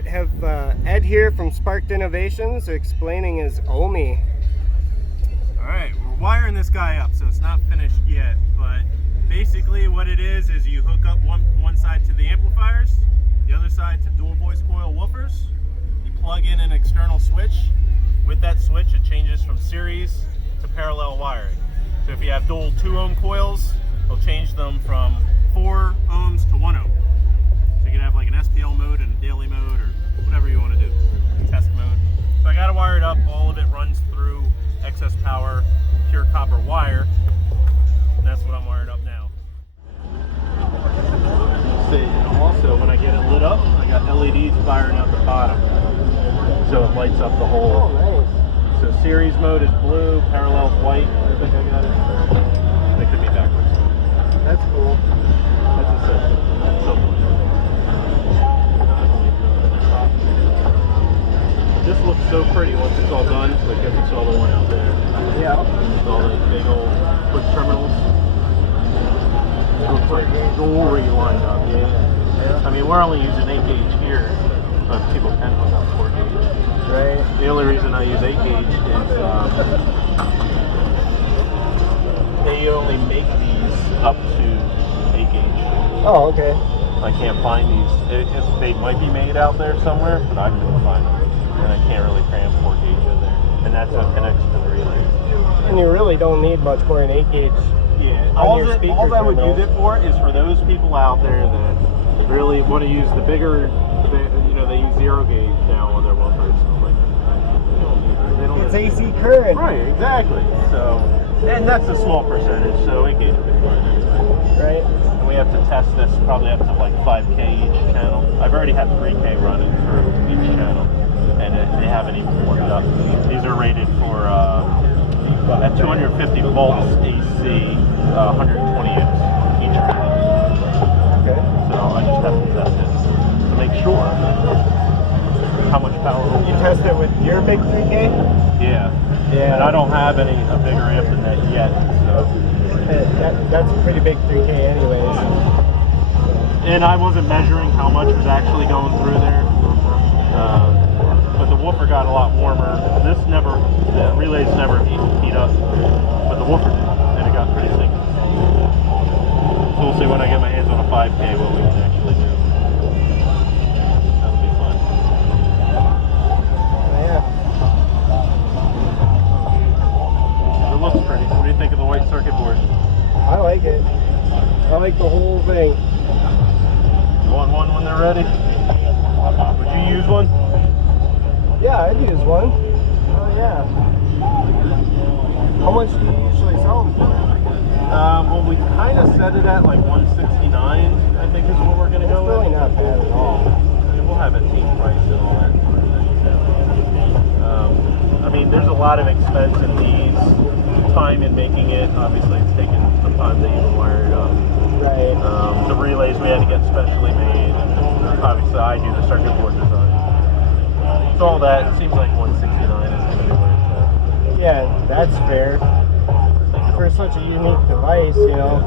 Alright, have Ed here from Sparked Innovations explaining his Ohmie. Alright, we're wiring this guy up, so it's not finished yet, but basically what it is you hook up one side to the amplifiers, the other side to dual voice coil woofers. You plug in an external switch. With that switch, it changes from series to parallel wiring. So if you have dual 2 ohm coils, it'll change them from 4 ohms to 1 ohm. So you can have like an SPL mode and a daily mode or whatever you want to do, test mode. So I got to wire it up. All of it runs through excess power, pure copper wire. And that's what I'm wired up now. See, also when I get it lit up, I got LEDs firing out the bottom. So it lights up the whole. Oh, nice. So series mode is blue, parallel is white. I think I got it. It could be backwards. That's cool. That's a system. This looks so pretty once it's all done. Like if you saw the one out there. Yeah. With all those big old quick terminals. It looks like jewelry lined up. Yeah. I mean, we're only using 8 gauge here, but people can hook up 4 gauge. Right. The only reason I use 8 gauge is they only make these up to 8 gauge. Oh, okay. I can't find these. They might be made out there somewhere, but I couldn't find them. And I can't really cram 4 gauge in there. And that's what connects to the relay. And you really don't need much more than 8 gauge. Yeah. All I would use it for is for those people out there that really want to use the bigger, they use 0 gauge now on their woofers. It's AC current. Right, exactly. So, and that's a small percentage, so 8 gauge will be fine anyway. Right. And we have to test this probably up to like 5K each channel. I've already had 3K running through each channel, and they haven't even warmed up. These are rated for at 250 volts AC, 120 amps each relay. Okay. So I just have to test it to make sure how much power will You test it with your big 3K? Yeah. Yeah. And I don't have a bigger amp than that yet, so. That's a pretty big 3K anyways. And I wasn't measuring how much was actually going through there. But the woofer got a lot warmer. The relays never heat up, but the woofer did, and it got pretty sticky. So we'll see when I get my hands on a 5K what we can actually do. That'll be fun. Yeah. It looks pretty. What do you think of the white circuit board? I like it. I like the whole thing. You want one when they're ready? Would you use one? Yeah, I'd use one. Oh yeah. How much do you usually sell them for? Well, we kind of set it at like 169, I think is what we're going to go with. Really not bad at all. I mean, we'll have a team price and all that. I mean, there's a lot of expense in these, time in making it. Obviously, it's taken some time to even wire it up. Right. The relays we had to get specially made. Obviously, I do the circuit board design. So all that, it seems like 169 is going to be where it's at. Yeah, that's fair. For such a unique device, you know.